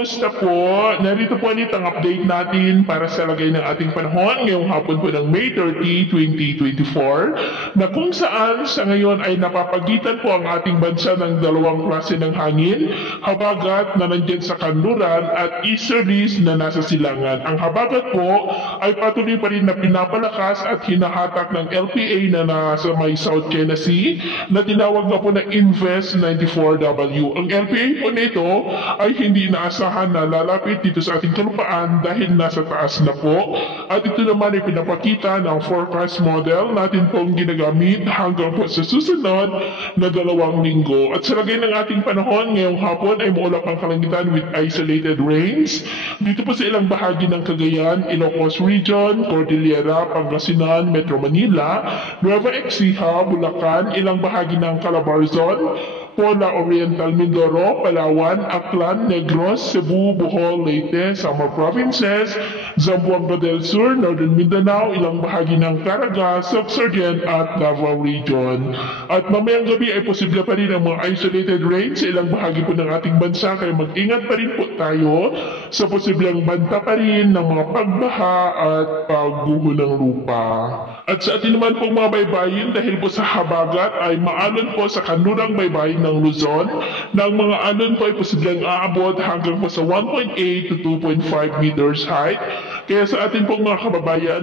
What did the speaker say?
kumusta po? Narito po ulit ang update natin para sa lagay ng ating panahon ngayong hapon po ng May 30, 2024 na kung saan sa ngayon ay napapagitan po ang ating bansa ng dalawang klase ng hangin, habagat na nandyan sa kanluran at easterlies na nasa silangan. Ang habagat po ay patuloy pa rin na pinapalakas at hinahatak ng LPA na nasa may South China Sea na tinawag na po na Invest 94W. Ang LPA po nito ay hindi inaasahan na lalapit dito sa ating kalupaan dahil nasa taas na po. At ito naman ay pinapakita ng forecast model natin pong ginagamit hanggang po sa susunod na 2 linggo. At sa lagay ng ating panahon ngayong hapon ay maulap ang kalangitan with isolated rains. Dito po sa ilang bahagi ng Cagayan, Ilocos Region, Cordillera, Pangasinan, Metro Manila, Nueva Ecija, Bulacan, ilang bahagi ng Calabarzon, Pola Oriental, Mindoro, Palawan, Aklan, Negros, Cebu, Bohol, Leyte, Samar Provinces, Zamboanga del Sur, Northern Mindanao, ilang bahagi ng Caraga, Sorsogon at Davao Region. At mamayang gabi ay posible pa rin ang mga isolated rains sa ilang bahagi po ng ating bansa kaya mag-ingat pa rin po tayo sa posibleng banta pa rin ng mga pagbaha at pagguho ng lupa. At sa atin naman pong mga baybayin dahil po sa habagat ay maalon po sa kanlurang baybayin ng Luzon na ang mga alon po ay posibleng aabot hanggang po sa 1.8 to 2.5 meters height. Kaya sa atin pong mga kababayan,